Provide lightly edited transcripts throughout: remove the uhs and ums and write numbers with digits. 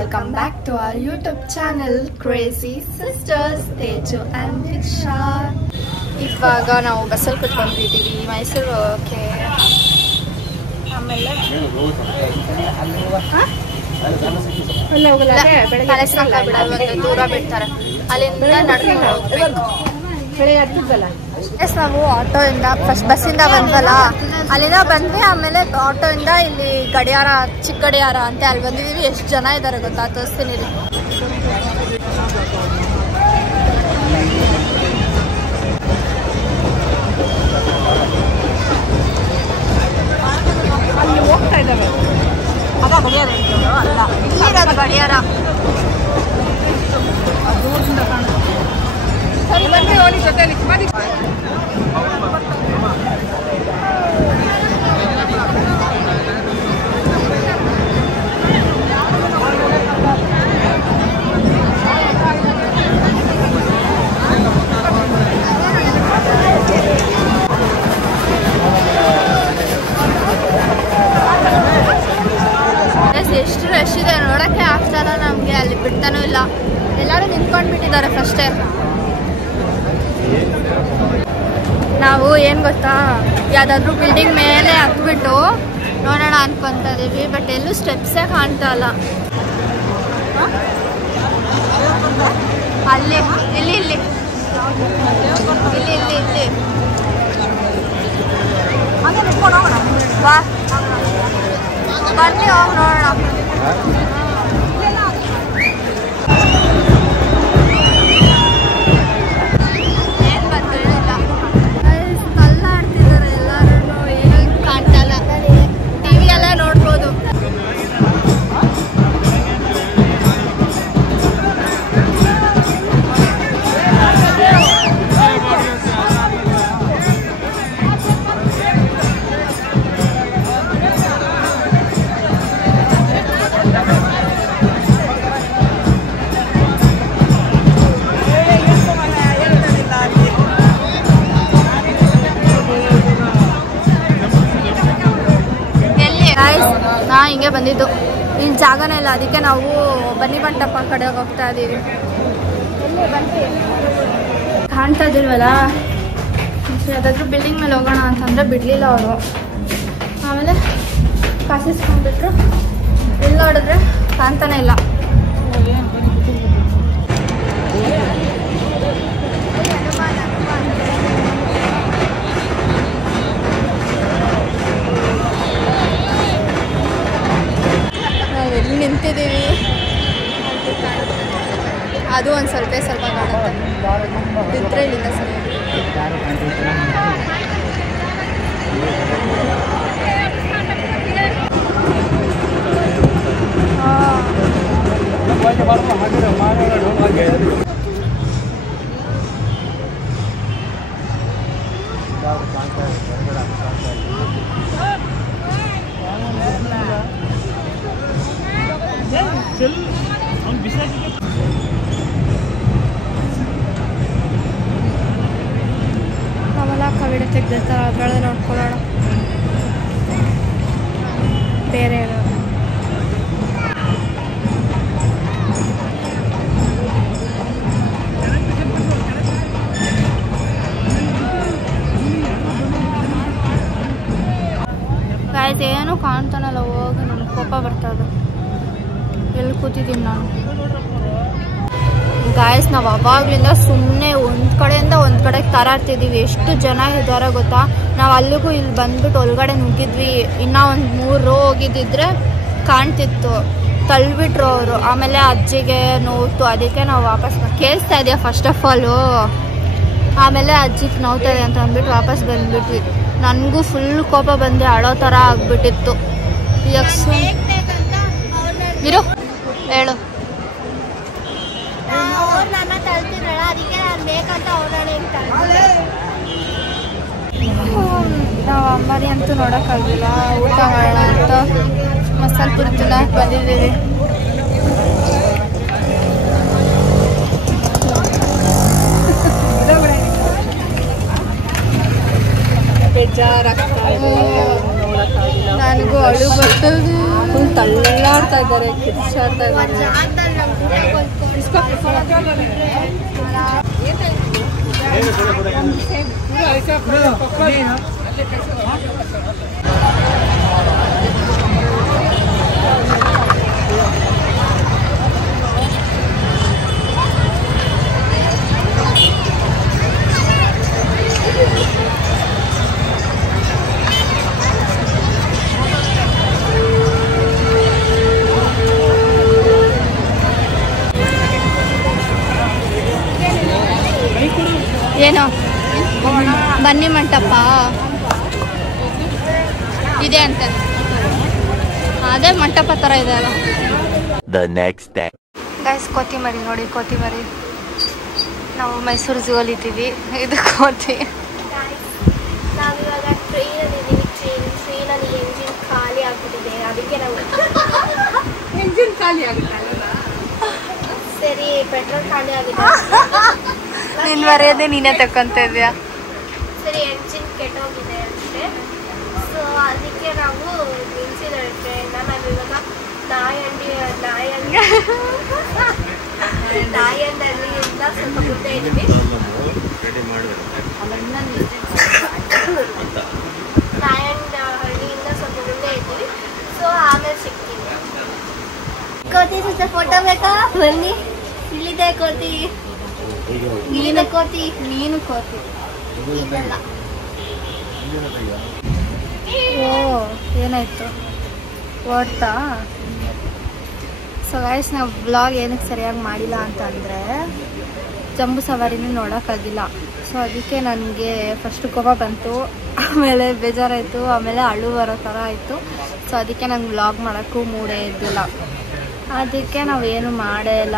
welcome back to our YouTube channel Crazy Sisters Teju and Diksha. ಇವಾಗ ನಾವು ಬಸ್ಸಲ್ಲಿ ಕುತ್ಕೊಂಡಿದ್ದೀವಿ ಮೈಸೂರು ಹೋಗೋಕ್ಕೆ. ಆಮೇಲೆ ದೂರ ಬಿಡ್ತಾರೆ, ಅಲ್ಲಿಂದ ನಡ್ಕೊಂಡು ಹೋಗ್ಬೇಕು. ನಾವು ಆಟೋಯಿಂದ ಫಸ್ಟ್ ಬಸ್ಸಿಂದ ಬಂದ್ವಲ್ಲ, ಅಲ್ಲಿಂದ ಬಂದ್ವಿ. ಆಮೇಲೆ ಆಟೋಯಿಂದ ಇಲ್ಲಿ ಗಡಿಯಾರ, ಚಿಕ್ಕ ಗಡಿಯಾರ ಅಂತ ಅಲ್ಲಿ ಬಂದಿದ್ದೀವಿ. ಎಷ್ಟು ಜನ ಇದ್ದಾರೆ ಗೊತ್ತಾ, ತೋರಿಸ್ತೀನಿ. ಅಲ್ಲಿ ಹೋಗ್ತಾ ಇದ್ದಾವೆ. ಇಲ್ಲಿರೋದು ಗಡಿಯಾರ. ದೂರದಿಂದ ಕಾಣುತ್ತೆ. ಸರಿ ಬನ್ನಿ, ಹೋಗಿ ಜೊತೆಲಿ ಮಾಡಿ. ಎಷ್ಟು ರಶ್ ಇದೆ ನೋಡೋಕ್ಕೆ ಆಗ್ತಾಯಿಲ್ಲ ನಮಗೆ. ಅಲ್ಲಿ ಬಿಡ್ತಾನೂ ಇಲ್ಲ, ಎಲ್ಲರೂ ನಿಂತ್ಕೊಂಡು ಬಿಟ್ಟಿದ್ದಾರೆ ಫಸ್ಟೇ. ನಾವು ಏನು ಗೊತ್ತಾ, ಯಾವುದಾದ್ರೂ ಬಿಲ್ಡಿಂಗ್ ಮೇಲೆ ಹತ್ಬಿಟ್ಟು ನೋಡೋಣ ಅನ್ಕೊಂತ ಇದೀವಿ. ಬಟ್ ಎಲ್ಲೂ ಸ್ಟೆಪ್ಸೇ ಕಾಣ್ತಾ ಇಲ್ಲ. ಅಲ್ಲಿ ಇಲ್ಲಿ ಇಲ್ಲಿ ಇಲ್ಲಿ ಇಲ್ಲಿ ಇಲ್ಲಿ ಬಾ ಬನ್ನಿ, ಹೋಗಿ ನೋಡೋಣ. ಏನು ಬರ್ತಿಲ್ಲ, ಕಲ್ಲಾಡ್ತಿದ್ದಾರೆ ಎಲ್ಲರೂ. ಏನು ಕಾಣ್ತಲ್ಲ, ಟಿವಿ ಎಲ್ಲ ನೋಡ್ಬೋದು. ಹಿಂಗೆ ಬಂದಿದ್ದು, ಇಲ್ಲಿ ಜಾಗನೇ ಇಲ್ಲ. ಅದಕ್ಕೆ ನಾವು ಬನ್ನಿ ಬಂಟಪ್ಪ ಕಡೆ ಹೋಗ್ತಾ ಇದ್ದೀವಿ. ಕಾಣ್ತಾ ಇದ್ದಿಲ್ವಲ್ಲ, ಯಾವುದಾದ್ರೂ ಬಿಲ್ಡಿಂಗ್ ಮೇಲೆ ಹೋಗೋಣ ಅಂತಂದರೆ ಬಿಡಲಿಲ್ಲ ಅವರು. ಆಮೇಲೆ ಕಾಸಿಸ್ಕೊಂಡ್ಬಿಟ್ರು. ಇಲ್ಲಿ ನೋಡಿದ್ರೆ ಕಾಣ್ತಾನೆ ಇಲ್ಲ. ಎಲ್ಲಿ ನಿಂತಿದ್ದೀವಿ ಅದು ಒಂದು ಸ್ವಲ್ಪ ಕಾಣುತ್ತೆ. ಬಿದ್ದರೆ ಇಲ್ಲಿಂದ ಸರಿ. ನಾವೆಲ್ಲ ಕವಿಡೆ ತೆಗ್ದಿರ್ತಾರೆ, ಅದರೊಳಗೆ ನೋಡ್ಕೊಳ್ಳೋಣ. ಬೇರೆ ಗಾಯ್ತು ಏನೂ ಕಾಣ್ತಾನಲ್ಲ. ಹೋಗಿ ನನಗೆ ಕೋಪ ಬರ್ತದೆ. ಎಲ್ಲಿ ಕೂತಿದ್ದೀನಿ ನಾನು. ಗಾಯ್ಸ್, ನಾವು ಅವಾಗಲಿಂದ ಸುಮ್ಮನೆ ಒಂದು ಕಡೆಯಿಂದ ಒಂದು ಕಡೆಗೆ ತರಾಡ್ತಿದ್ದೀವಿ. ಎಷ್ಟು ಜನ ಇದ್ದಾರೆ ಗೊತ್ತಾ. ನಾವು ಅಲ್ಲಿಗೂ ಇಲ್ಲಿ ಬಂದ್ಬಿಟ್ಟು ಒಳಗಡೆ ನುಗ್ಗಿದ್ವಿ. ಇನ್ನೂ ಒಂದು 3 ರೋ ಹೋಗಿದ್ದಿದ್ರೆ ಕಾಣ್ತಿತ್ತು. ತಳ್ಳಿಬಿಟ್ರು ಅವರು. ಆಮೇಲೆ ಅಜ್ಜಿಗೆ ನೋವ್ತು, ಅದಕ್ಕೆ ನಾವು ವಾಪಸ್ ಕೇಳಿಸ್ತಾ ಇದೆಯಾ ಫಸ್ಟ್ ಆಫ್ ಆಲು. ಆಮೇಲೆ ಅಜ್ಜಿಗೆ ನೋವ್ತದೆ ಅಂತ ಅಂದ್ಬಿಟ್ಟು ವಾಪಸ್ ಬಂದುಬಿಟ್ವಿ. ನನಗೂ ಫುಲ್ ಕೋಪ ಬಂದು ಅಳೋ ಥರ ಆಗಿಬಿಟ್ಟಿತ್ತು. ಇರು ಹೇಳು. ನಾವು ಅಂಬಾರಿ ಅಂತೂ ನೋಡೋಕ್ಕಾಗಿಲ್ಲ. ಊಟ ಮಾಡೋಣ ಅಂತ ಮಸಾಲೆ ಪುರಿ ತಿನ್ನಕ್ಕೆ ಬಂದಿದ್ದೀವಿ. ಬೇಜಾರಾಗ್ತಾ ಇದೆ. ನನಗೂ ಅಳು ಬರ್ತದೆ. ತಳ್ಳಾಡ್ತಾ ಇದ್ದಾರೆ, ಕಿರ್ಚಾಡ್ತಾ ಇದ್ದಾರೆ. ಏನು ಬನ್ನಿ ಮಂಟಪ ಇದೆ ಅಂತ, ಅದೇ ಮಂಟಪ ತರ ಇದೆ ಅಲ್ಲ. ಗೈಸ್ ಕೊತ್ತಿಮರಿ ನೋಡಿ, ಕೊತ್ತಿಮರಿ. ನಾವು ಮೈಸೂರು ಝೂವಲ್ಲಿ ಇದ್ದೀವಿ. ಇದು ಕೋತಿ. ನಾವಿವಾಗ ಟ್ರೈನಲ್ಲಿ ಎಂಜಿನ್ ಖಾಲಿ ಆಗ್ಬಿಟ್ಟಿದೆ, ಅದಕ್ಕೆ ನಾವು ಎಂಜಿನ್ ಖಾಲಿ ಆಗುತ್ತೆ. ಸರಿ, ಪೆಟ್ರೋಲ್ ಖಾಲಿ ಆಗಿದೆ. ನಿನ್ ಮರ್ಯಾದೆ ನೀನೇ ತಕೊಂತ ಇದೆಯಾ? ಸರಿ, ಎಂಜಿನ್ ಕೆಟ್ಟೋಗಿದೆ ಅಷ್ಟೇ. ಸೊ ಅದಕ್ಕೆ ನಾವು ನಿಲ್ಸಿದ್ದೇವೆ ಟ್ರೈನ್ನ. ನಾವಿವಾಗ ನಾಯಂಡಹಳ್ಳಿಯಿಂದ ಸ್ವಲ್ಪ ಮುಂದೆ ಇದ್ದೀವಿ. ನಾಯಂಡಹಳ್ಳಿಯಿಂದ ಸ್ವಲ್ಪ ಮುಂದೆ ಇದ್ದೀವಿ. ಸೊ ಆಮೇಲೆ ಸಿಗ್ತೀವಿ. ಕೋತಿ ಜೊತೆ ಫೋಟೋ ಬೇಕಾ? ಬನ್ನಿ, ಇಲ್ಲಿದೆ ಕೋತಿ. ಇಲ್ಲಿದೆ ಕೋತಿ. ಮೀನು ಕೋತಿ ಇದೆಲ್ಲ. ಓ, ಏನಾಯ್ತು ಓಡ್ತಾ? ಸೊ ಗೈಸ್, ನಾವು ವ್ಲಾಗ್ ಏನಕ್ಕೆ ಸರಿಯಾಗಿ ಮಾಡಿಲ್ಲ ಅಂತಂದರೆ ಜಂಬೂ ಸವಾರಿನೂ ನೋಡೋಕ್ಕಾಗಿಲ್ಲ. ಸೊ ಅದಕ್ಕೆ ನನಗೆ ಫಸ್ಟ್ ಕೋಪ ಬಂತು, ಆಮೇಲೆ ಬೇಜಾರಾಯಿತು, ಆಮೇಲೆ ಅಳು ಬರೋ ಥರ ಆಯಿತು. ಸೊ ಅದಕ್ಕೆ ನಂಗೆ ವ್ಲಾಗ್ ಮಾಡೋಕ್ಕೂ ಮೂಡೇ ಇದ್ದಿಲ್ಲ. ಅದಕ್ಕೆ ನಾವೇನು ಮಾಡೇ ಇಲ್ಲ.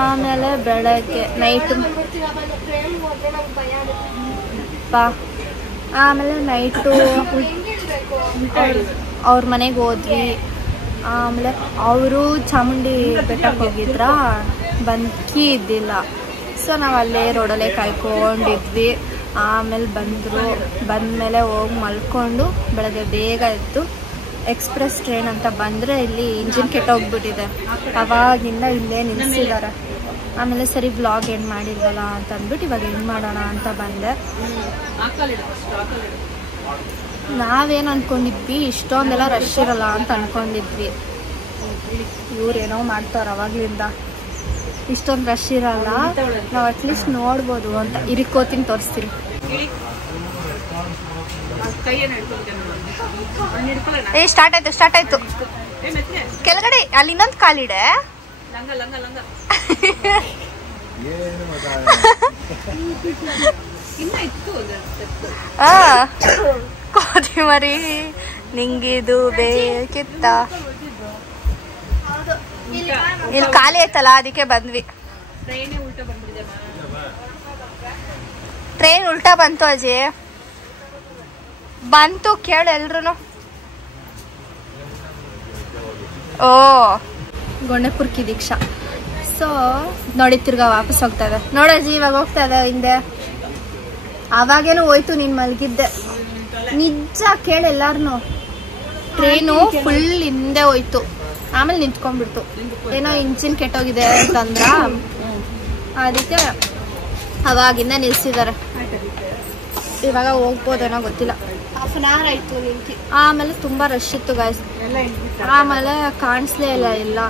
ಆಮೇಲೆ ಬೆಳಗ್ಗೆ ನೈಟು ಆಮೇಲೆ ನೈಟು ಅವ್ರ ಮನೆಗೆ ಹೋದ್ವಿ. ಆಮೇಲೆ ಅವರು ಚಾಮುಂಡಿ ಬೆಟ್ಟಕ್ಕೆ ಹೋಗಿದ್ರ, ಕೀ ಇದ್ದಿಲ್ಲ. ಸೊ ನಾವು ಅಲ್ಲೇ ರೋಡಲ್ಲೇ ಕಾಯ್ಕೊಂಡಿದ್ವಿ. ಆಮೇಲೆ ಬಂದಮೇಲೆ ಹೋಗಿ ಮಲ್ಕೊಂಡು ಬೆಳಗ್ಗೆ ಬೇಗ ಎದ್ದು ಎಕ್ಸ್ಪ್ರೆಸ್ ಟ್ರೈನ್ ಅಂತ ಬಂದರೆ ಇಲ್ಲಿ ಇಂಜಿನ್ ಕೆಟ್ಟೋಗ್ಬಿಟ್ಟಿದೆ. ಅವಾಗಿಂದ ಇಲ್ಲೇ ನಿಲ್ಲಿಸಿದ್ದಾರೆ. ಆಮೇಲೆ ಸರಿ ವ್ಲಾಗ್ ಏನು ಮಾಡಿಲ್ವಲ್ಲ ಅಂತ ಅಂದ್ಬಿಟ್ಟು ಇವಾಗ ಏನು ಮಾಡೋಣ ಅಂತ ಬಂದೆ. ನಾವೇನು ಅಂದ್ಕೊಂಡಿದ್ವಿ, ಇಷ್ಟೊಂದೆಲ್ಲ ರಶ್ ಇರಲ್ಲ ಅಂತ ಅಂದ್ಕೊಂಡಿದ್ವಿ. ಇವ್ರೇನೋ ಮಾಡ್ತಾರೆ ಅವಾಗ್ಲಿಂದ, ಇಷ್ಟೊಂದು ರಶ್ ಇರಲ್ಲ, ನಾವು ಅಟ್ಲೀಸ್ಟ್ ನೋಡ್ಬೋದು ಅಂತ. ಇರಿಕೋತೀನಿ, ತೋರಿಸ್ತೀನಿ. ಸ್ಟಾರ್ಟ್ ಆಯ್ತು. ಕೆಳಗಡೆ ಅಲ್ಲಿ ಇನ್ನೊಂದು ಕಾಲಿಡೆ. ಕೋತಿ ಮರಿ, ನಿಂಗಿದು ಬೇಕಿತ್ತ? ಇಲ್ಲಿ ಖಾಲಿ ಆಯ್ತಲ್ಲ, ಅದಕ್ಕೆ ಬಂದ್ವಿ. ಟ್ರೈನ್ ಉಲ್ಟಾ ಬಂತು ಅಜಿ, ಬಂತು. ಕೇಳು ಎಲ್ರು. ಓ, ಗೊಂಡೆಪುರ್ಕಿ ದೀಕ್ಷಾ. ಸೊ ನೋಡಿ, ತಿರ್ಗಾ ವಾಪಸ್ ಹೋಗ್ತಾ ಇದೆ. ನೋಡಜ್ಜಿ, ಇವಾಗ ಹೋಗ್ತಾ ಇದೆ ಹಿಂದೆ. ಅವಾಗೇನೋ ಹೋಯ್ತು, ನೀನ್ ಮಲಗಿದ್ದೆ. ನಿಜ ಕೇಳಿ ಎಲ್ಲಾರ್ನು. ಟ್ರೈನು ಫುಲ್ ಹಿಂದೆ ಹೋಯ್ತು, ಆಮೇಲೆ ನಿಂತ್ಕೊಂಡ್ಬಿಡ್ತು. ಏನೋ ಇಂಜಿನ್ ಕೆಟ್ಟೋಗಿದೆ ಅಂತಂದ್ರ, ಅದಕ್ಕೆ ಅವಾಗಿಂದ ನಿಲ್ಸಿದ್ದಾರೆ. ಇವಾಗ ಹೋಗ್ಬೋದೇನೋ ಗೊತ್ತಿಲ್ಲ. ಹಾಫ್ ಅನ್ ಅವರ್ ಆಯ್ತು ನಿಂತು. ಆಮೇಲೆ ತುಂಬಾ ರಶ್ ಇತ್ತು ಗಾಯ್ಸ್. ಆಮೇಲೆ ಕಾಣಿಸ್ಲೇ ಇಲ್ಲ,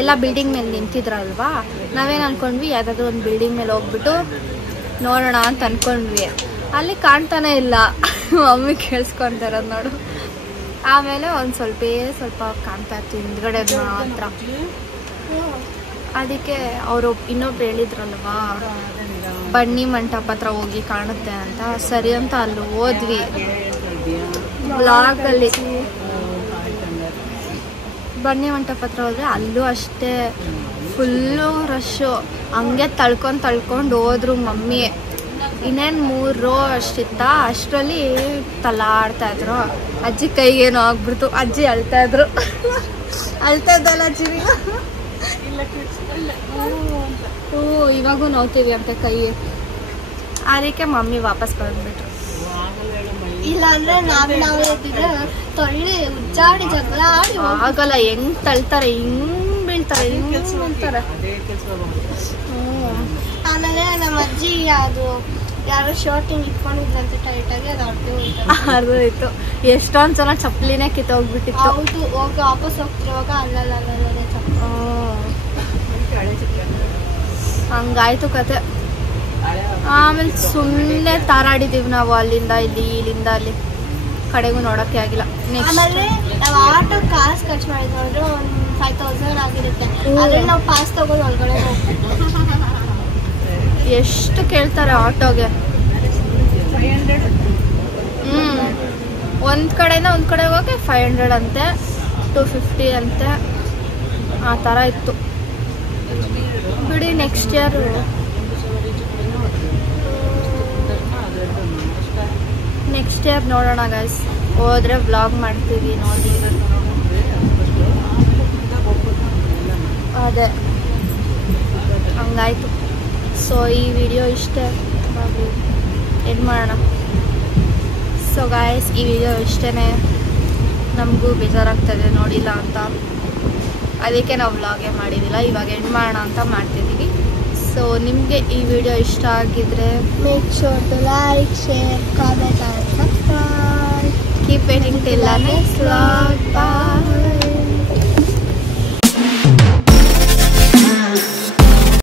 ಎಲ್ಲ ಬಿಲ್ಡಿಂಗ್ ಮೇಲೆ ನಿಂತಿದ್ರಲ್ವಾ. ನಾವೇನು ಅನ್ಕೊಂಡ್ವಿ, ಯಾವ್ದಾದ್ರು ಒಂದು ಬಿಲ್ಡಿಂಗ್ ಮೇಲೆ ಹೋಗ್ಬಿಟ್ಟು ನೋಡೋಣ ಅಂತ ಅನ್ಕೊಂಡ್ವಿ. ಅಲ್ಲಿ ಕಾಣ್ತಾನೆ ಇಲ್ಲ. ಮಮ್ಮಿ ಕೇಳಿಸ್ಕೊಂತ ಇರೋದು ನೋಡು. ಆಮೇಲೆ ಒಂದು ಸ್ವಲ್ಪ ಕಾಣ್ತಾ ಇತ್ತು ಹಿಂದ್ಗಡೆ ಮಾತ್ರ. ಅದಕ್ಕೆ ಅವರು ಇನ್ನೊಬ್ರು ಹೇಳಿದ್ರಲ್ವಾ, ಬನ್ನಿ ಮಂಟಪ ಹತ್ರ ಹೋಗಿ ಕಾಣುತ್ತೆ ಅಂತ. ಸರಿ ಅಂತ ಅಲ್ಲಿ ಹೋದ್ವಿ. ಬ್ಲಾಗಲ್ಲಿ ಬನ್ನಿ ಮಂಟಪ ಹತ್ರ ಹೋದ್ರೆ ಅಲ್ಲೂ ಅಷ್ಟೇ ಫುಲ್ಲು ರಶ್ಶು. ಹಂಗೆ ತಳ್ಕೊಂಡು ಹೋದ್ರು ಮಮ್ಮಿ. ಇನ್ನೇನು 3 ರೋ ಅಷ್ಟಿತ್ತ. ಅಷ್ಟರಲ್ಲಿ ತಲಾಡ್ತಾ ಇದ್ರು. ಅಜ್ಜಿ ಕೈಗೇನೋ ಆಗ್ಬಿಡ್ತು. ಅಜ್ಜಿ ಅಳ್ತಾ ಇದ್ರು. ಅಳ್ತಾ ಇದ್ದಲ್ಲ ಅಜ್ಜಿ. ಇವಾಗೂ ನೋಡ್ತೀವಿ ಅಂತ ಕೈ. ಅದಕ್ಕೆ ಮಮ್ಮಿ ವಾಪಸ್ ಬಂದ್ಬಿಟ್ರು. ಇಲ್ಲ ಅಂದ್ರೆ ನಾವು ಎದ್ದಿದ್ರೆ ತೊಳ್ಳಿ ಉಜ್ಜಾಡಿ ಜಗಳ ಆಡಿ ಆಗಲ್ಲ. ಹೆಂಗ್ ತಳ್ತಾರೆ, ಹಿಂಗ್ ಬೀಳ್ತಾರೆ, ಹಿಂಗ್ ಬೀಳ್ತಾರೆ. ಆಮೇಲೆ ನಮ್ಮ ಅಜ್ಜಿ ಅದು ಯಾರೋ ಶರ್ಟಿಂಗ್ ಇಟ್ಕೊಂಡಿದ್ದಂತೆ ಟೈಟಾಗಿ ಅದು ಅರ್ಧೋಯ್ತು. ಎಷ್ಟೊಂದ್ ಸಲ ಚಪ್ಪಲಿನೇ ಕಿತ್ತೋಗ್ಬಿಟ್ಟಿತ್ತು. ಹೌದು, ಹೋಗಿ ವಾಪಸ್ ಹೋಗ್ತಿರುವಾಗ ಅಲ್ಲಲ್ಲ ಹಂಗಾಯ್ತು ಕತೆ. ಆಮೇಲೆ ಸುಮ್ಮನೆ ತಾರಾಡಿದೀವಿ ನಾವು, ಅಲ್ಲಿಂದ ಇಲ್ಲಿ, ಇಲ್ಲಿಂದ ಅಲ್ಲಿ, ಕಡೆಗೂ ನೋಡೋಕ್ಕೆ ಆಗಿಲ್ಲ. ಆಮೇಲೆ ನಾವು ಆಟೋ ಕಾಸು ಖರ್ಚು ಮಾಡಿದ್ವಿ ಅಂದ್ರೆ ಒಂದು 5000 ಆಗಿರುತ್ತೆ. ಅದ್ರಲ್ಲಿ ನಾವು ಪಾಸ್ ತಗೊಂಡು ಒಳಗಡೆ ಹೋಗ್ತೀವಿ. ಎಷ್ಟು ಕೇಳ್ತಾರೆ ಆಟೋಗೆ? 500. ಒಂದು ಕಡೆಯಿಂದ ಒಂದು ಕಡೆ ಹೋಗಿ 500 ಅಂತೆ, 250 ಅಂತೆ, ಆ ಥರ ಇತ್ತು ಬಿಡಿ. ನೆಕ್ಸ್ಟ್ ಇಯರ್ ನೋಡೋಣ ಗೈಸ್. ಹೋದ್ರೆ ವ್ಲಾಗ್ ಮಾಡ್ತೀವಿ ನೋಡಿ. ಅದೇ ಹಂಗಾಯ್ತು. ಸೊ ಈ ವಿಡಿಯೋ ಇಷ್ಟೇ ಎಂಡ್ ಮಾಡೋಣ. ಸೊ ಗಾಯ್ಸ್, ಈ ವಿಡಿಯೋ ಇಷ್ಟೇ. ನಮಗೂ ಬೇಜಾರಾಗ್ತದೆ ನೋಡಿಲ್ಲ ಅಂತ, ಅದಕ್ಕೆ ನಾವು ವ್ಲಾಗೇ ಮಾಡಿದ್ದಿಲ್ಲ. ಇವಾಗ ಎಂಡ್ ಮಾಡೋಣ ಅಂತ ಮಾಡ್ತಿದ್ದೀವಿ. ಸೊ ನಿಮಗೆ ಈ ವಿಡಿಯೋ ಇಷ್ಟ ಆಗಿದ್ರೆ make sure to like, share, comment and subscribe. Keep waiting till next vlog. Bye.